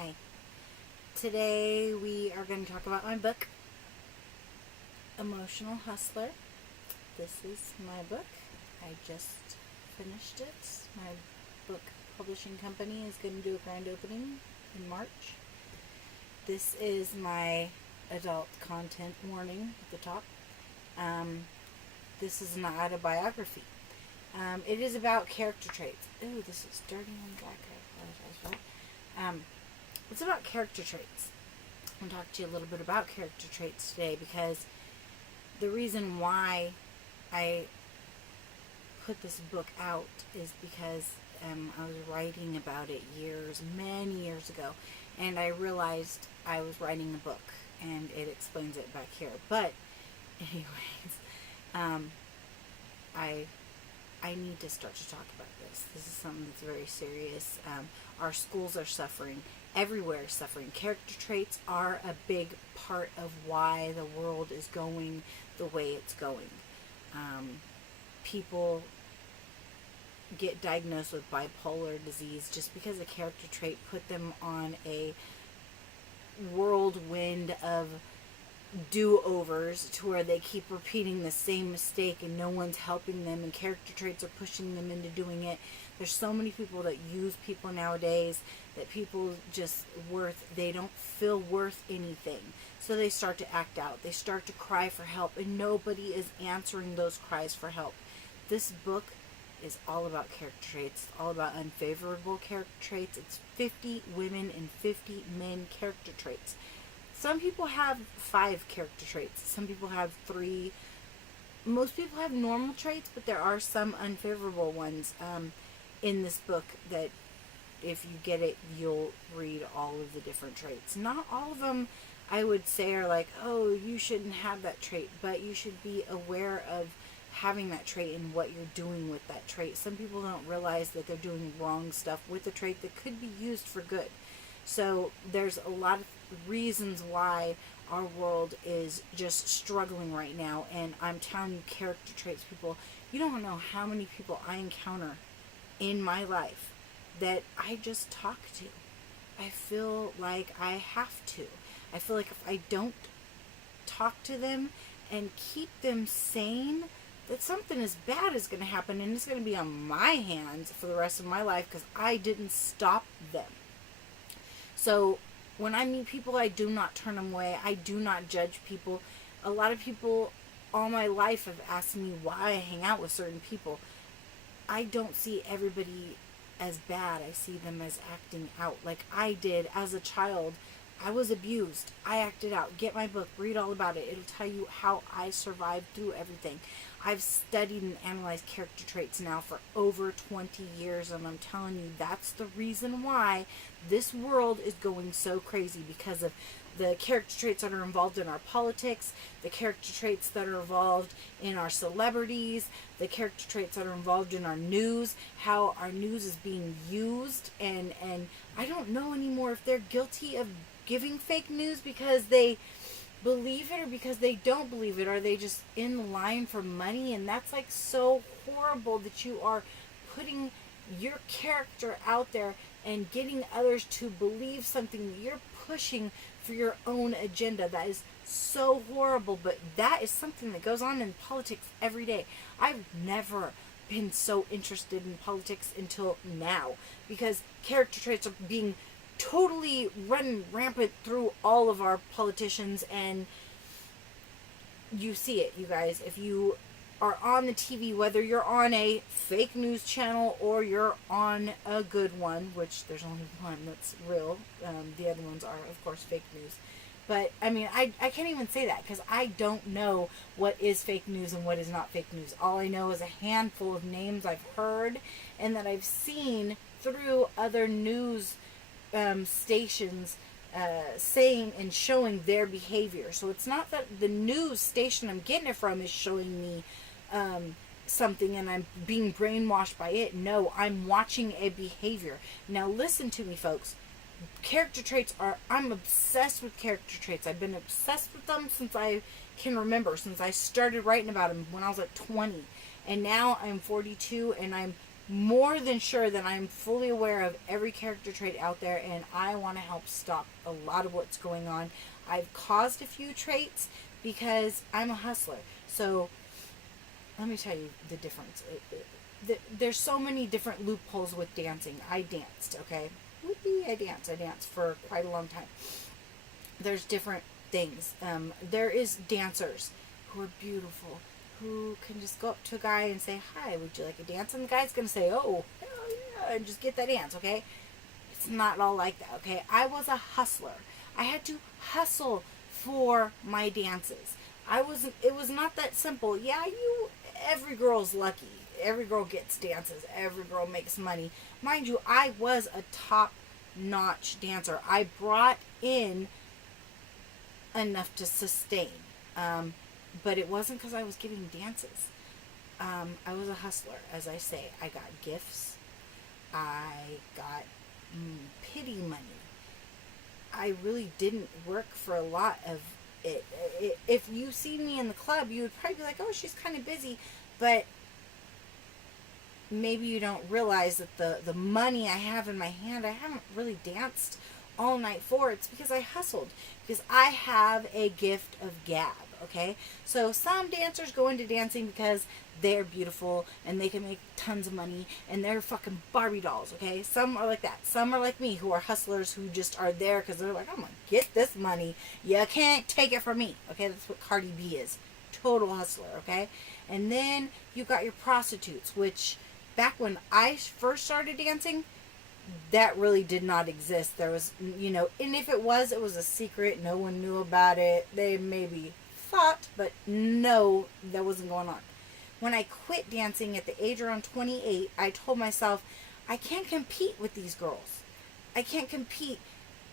Hi. Today we are going to talk about my book, Emotional Hustler. This is my book. I just finished it. My book publishing company is going to do a grand opening in March. This is my adult content warning at the top. This is an autobiography. It is about character traits. Ooh, this is dirty on the back. I apologize for that. It's about character traits. I'm going to talk to you a little bit about character traits today because the reason why I put this book out is because I was writing about it many years ago, and I realized I was writing a book, and it explains it back here. But anyways, I need to start to talk about this. This is something that's very serious. Our schools are suffering. Everywhere is suffering. Character traits are a big part of why the world is going the way it's going. People get diagnosed with bipolar disease just because a character trait put them on a whirlwind of do-overs to where they keep repeating the same mistake and no one's helping them, and character traits are pushing them into doing it. There's so many people that use people nowadays that people just they don't feel worth anything, so they start to act out. They start to cry for help, and nobody is answering those cries for help. This book is all about character traits. It's all about unfavorable character traits. It's 50 women and 50 men character traits. Some people have 5 character traits. Some people have 3. Most people have normal traits, but there are some unfavorable ones in this book that if you get it, you'll read all of the different traits. Not all of them, I would say, are like, oh, you shouldn't have that trait, but you should be aware of having that trait and what you're doing with that trait. Some people don't realize that they're doing wrong stuff with the trait that could be used for good. So there's a lot of reasons why our world is just struggling right now, and I'm telling you, character traits, people, you don't know how many people I encounter in my life that I just talk to. I feel like I have to. I feel like if I don't talk to them and keep them sane, that something as bad is going to happen, and it's going to be on my hands for the rest of my life because I didn't stop them. So when I meet people, I do not turn them away. I do not judge people. A lot of people all my life have asked me why I hang out with certain people. I don't see everybody as bad. I see them as acting out. Like I did as a child. I was abused. I acted out. Get my book. Read all about it. It'll tell you how I survived through everything. I've studied and analyzed character traits now for over 20 years, and I'm telling you, that's the reason why this world is going so crazy, because of the character traits that are involved in our politics, the character traits that are involved in our celebrities, the character traits that are involved in our news, how our news is being used, and I don't know anymore if they're guilty of giving fake news because they believe it or because they don't believe it. Are they just in line for money? And that's like so horrible that you are putting your character out there and getting others to believe something that you're pushing for your own agenda. That is so horrible, but that is something that goes on in politics every day. I've never been so interested in politics until now because character traits are being totally run rampant through all of our politicians, and you see it, you guys. If you are on the TV, whether you're on a fake news channel or you're on a good one, which there's only one that's real, the other ones are of course fake news, but I mean, I can't even say that because I don't know what is fake news and what is not fake news. All I know is a handful of names I've heard and that I've seen through other news stations saying and showing their behavior. So it's not that the news station I'm getting it from is showing me something and I'm being brainwashed by it. No, I'm watching a behavior. Now listen to me, folks. Character traits I'm obsessed with character traits. I've been obsessed with them since I can remember, since I started writing about them when I was like 20. And now I'm 42 and I'm more than sure that I'm fully aware of every character trait out there, and I want to help stop a lot of what's going on. I've caused a few traits because I'm a hustler. So let me tell you the difference. There's so many different loopholes with dancing. I danced, okay? Whoopee, I danced. I danced for quite a long time. There's different things. There is dancers who are beautiful, who can just go up to a guy and say, hi, would you like a dance? And the guy's going to say, oh, hell yeah, and just get that dance, okay? It's not all like that, okay? I was a hustler. I had to hustle for my dances. It was not that simple. Yeah, every girl's lucky. Every girl gets dances. Every girl makes money. Mind you, I was a top-notch dancer. I brought in enough to sustain. But it wasn't because I was giving dances. I was a hustler, as I say. I got gifts. I got pity money. I really didn't work for a lot of it. If you see me in the club, you would probably be like, oh, she's kind of busy. But maybe you don't realize that the money I have in my hand, I haven't really danced all night for. It's because I hustled. Because I have a gift of gab, okay? So some dancers go into dancing because they're beautiful and they can make tons of money and they're fucking Barbie dolls, okay? Some are like that. Some are like me, who are hustlers, who just are there because they're like, I'm going to get this money. You can't take it from me, okay? That's what Cardi B is. Total hustler, okay? And then you got your prostitutes, which back when I first started dancing, that really did not exist. There was, and if it was a secret. No one knew about it. They maybe thought, but no, that wasn't going on. When I quit dancing at the age around 28, I told myself, I can't compete with these girls. I can't compete.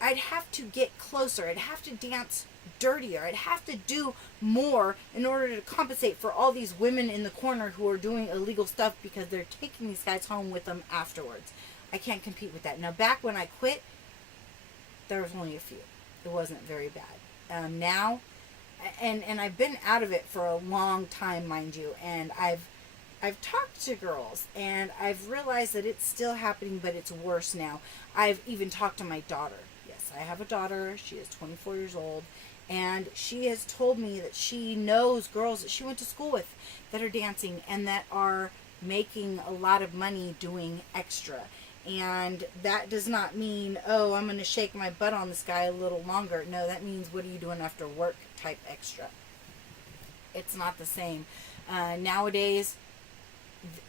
I'd have to get closer. I'd have to dance dirtier. I'd have to do more in order to compensate for all these women in the corner who are doing illegal stuff because they're taking these guys home with them afterwards. I can't compete with that. Now, back when I quit, there was only a few. It wasn't very bad. Now, and I've been out of it for a long time, mind you, and I've talked to girls, and I've realized that it's still happening, but it's worse now. I've even talked to my daughter. Yes, I have a daughter. She is 24 years old, and she has told me that she knows girls that she went to school with that are dancing and that are making a lot of money doing extra. And that does not mean, oh, I'm going to shake my butt on this guy a little longer. No, that means, what are you doing after work type extra. It's not the same. Nowadays,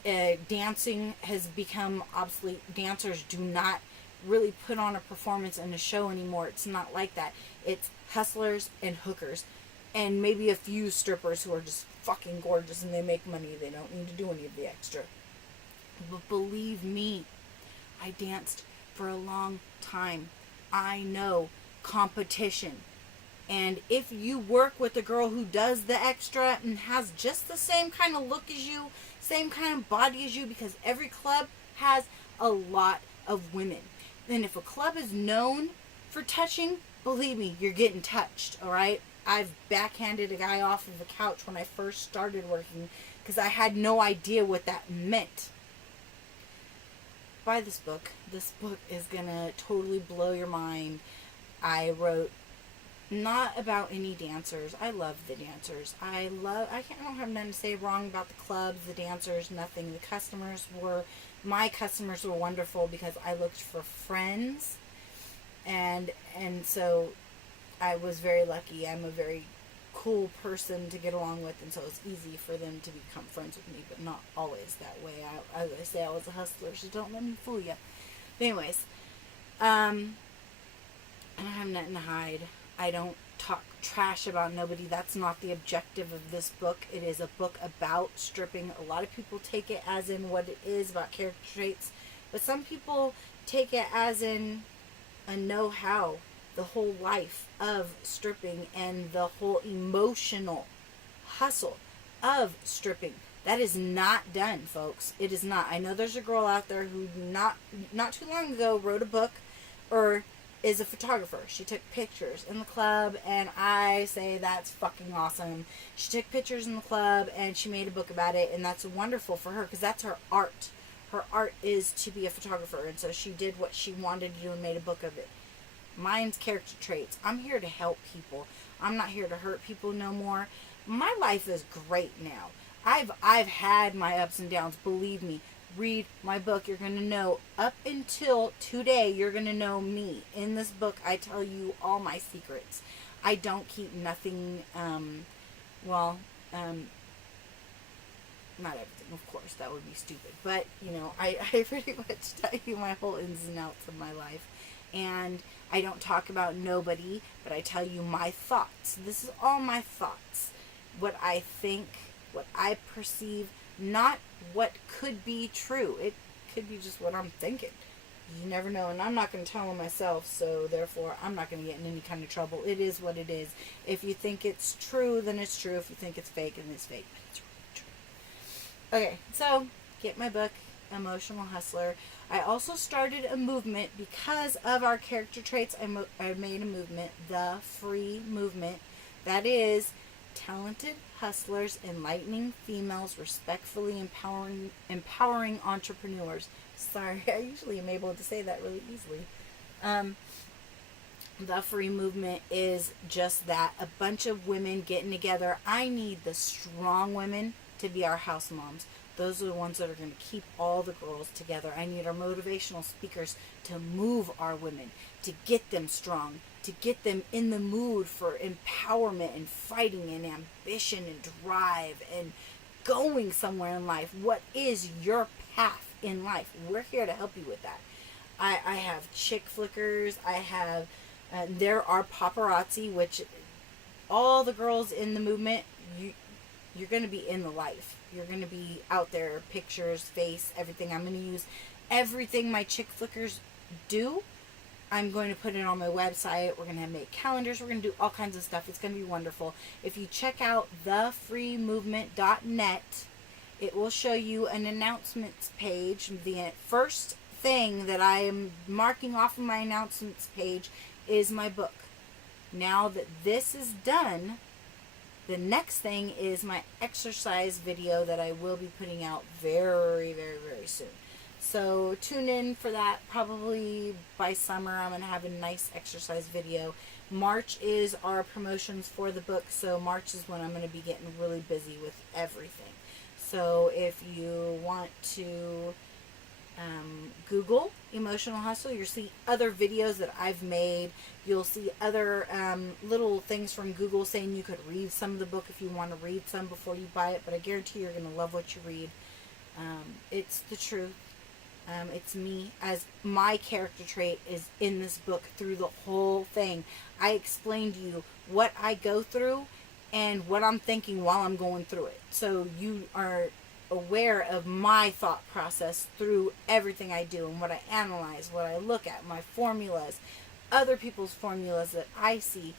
dancing has become obsolete. Dancers do not really put on a performance and a show anymore. It's not like that. It's hustlers and hookers. And maybe a few strippers who are just fucking gorgeous and they make money. They don't need to do any of the extra. But believe me, I danced for a long time. I know competition. And if you work with a girl who does the extra and has just the same kind of look as you, same kind of body as you, because every club has a lot of women. And if a club is known for touching, believe me, you're getting touched, all right? I've backhanded a guy off of the couch when I first started working because I had no idea what that meant. Buy this book. This book is going to totally blow your mind. I wrote not about any dancers. I love the dancers. I don't have nothing to say wrong about the clubs, the dancers, nothing. My customers were wonderful because I looked for friends, and so I was very lucky. I'm a very cool person to get along with, and so it's easy for them to become friends with me, but not always that way. As I say, I was a hustler, so don't let me fool you. But anyways, I don't have nothing to hide. I don't talk trash about nobody. That's not the objective of this book. It is a book about stripping. A lot of people take it as in what it is, about character traits, but some people take it as in a know-how, the whole life of stripping and the whole emotional hustle of stripping. That is not done, folks. It is not. I know there's a girl out there who not too long ago wrote a book, or is a photographer. She took pictures in the club, and I say that's fucking awesome. She took pictures in the club and she made a book about it, and that's wonderful for her because that's her art. Her art is to be a photographer, and so she did what she wanted to do and made a book of it. Mine's character traits. I'm here to help people. I'm not here to hurt people no more. My life is great now. I've had my ups and downs. Believe me. Read my book. You're going to know, up until today, you're going to know me. In this book, I tell you all my secrets. I don't keep nothing, well, not everything, of course, that would be stupid, but, you know, I pretty much tell you my whole ins and outs of my life, and I don't talk about nobody, but I tell you my thoughts. This is all my thoughts, what I think, what I perceive, not what could be true. It could be just what I'm thinking. You never know, and I'm not going to tell them myself, so therefore I'm not going to get in any kind of trouble. It is what it is. If you think it's true, then it's true. If you think it's fake, then it's fake. But it's really true. Okay, so get my book, Emotional Hustler. I also started a movement because of our character traits. I made a movement, the Free Movement. That is talented hustlers, enlightening females, respectfully empowering entrepreneurs. Sorry, I usually am able to say that really easily. The Free Movement is just that. A bunch of women getting together. I need the strong women to be our house moms. Those are the ones that are going to keep all the girls together. I need our motivational speakers to move our women, to get them strong, to get them in the mood for empowerment and fighting and ambition and drive and going somewhere in life. What is your path in life? We're here to help you with that. I have chick flickers. I have, there are paparazzi, which all the girls in the movement, you're going to be in the life. You're going to be out there, pictures, face, everything. I'm going to use everything my chick flickers do. I'm going to put it on my website. We're going to make calendars. We're going to do all kinds of stuff. It's going to be wonderful. If you check out thefreemovement.net, it will show you an announcements page. The first thing that I am marking off of my announcements page is my book. Now that this is done, the next thing is my exercise video that I will be putting out very, very, very soon. So tune in for that. Probably by summer I'm going to have a nice exercise video. March is our promotions for the book, so March is when I'm going to be getting really busy with everything. So if you want to Google Emotional Hustle, you'll see other videos that I've made. You'll see other little things from Google saying you could read some of the book if you want to read some before you buy it, but I guarantee you're going to love what you read. It's the truth. It's me, as my character trait is in this book through the whole thing. I explained to you what I go through and what I'm thinking while I'm going through it. So you are aware of my thought process through everything I do and what I analyze, what I look at, my formulas, other people's formulas that I see,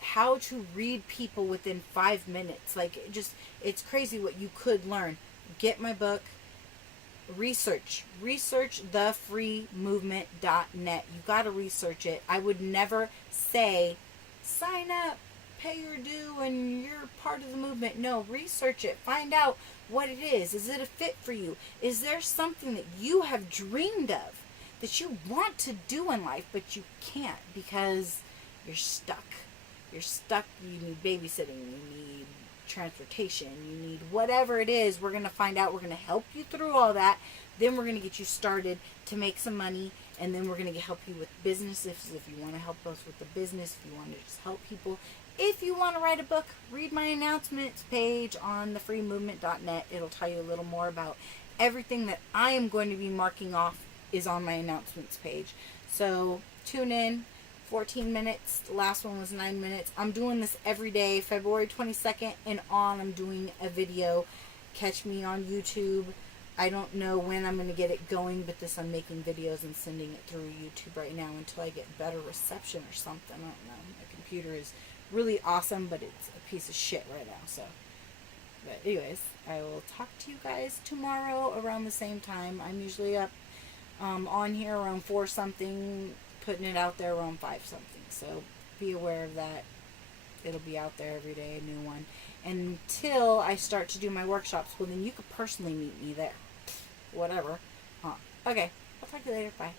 how to read people within 5 minutes. Like, it's crazy what you could learn. Get my book. Research thefreemovement.net. You got to research it. I would never say sign up, pay your due, and you're part of the movement. No, research it. Find out what it is. Is it a fit for you? Is there something that you have dreamed of that you want to do in life but you can't because you're stuck? You're stuck. You need babysitting. You need transportation. You need whatever it is. We're going to find out. We're going to help you through all that. Then we're going to get you started to make some money, and then we're going to help you with business if you want to help us with the business, if you want to just help people. If you want to write a book, read my announcements page on thefreemovement.net. It'll tell you a little more about everything that I am going to be marking off is on my announcements page. So tune in. 14 minutes. The last one was 9 minutes. I'm doing this every day. February 22nd and on, I'm doing a video. Catch me on YouTube. I don't know when I'm going to get it going, but I'm making videos and sending it through YouTube right now until I get better reception or something. I don't know. My computer is really awesome, but it's a piece of shit right now. So, but anyways, I will talk to you guys tomorrow around the same time. I'm usually up on here around 4 something, putting it out there around 5 something. So be aware of that. It'll be out there every day, a new one. Until I start to do my workshops, well, then you could personally meet me there. whatever. Huh. Okay. I'll talk to you later. Bye.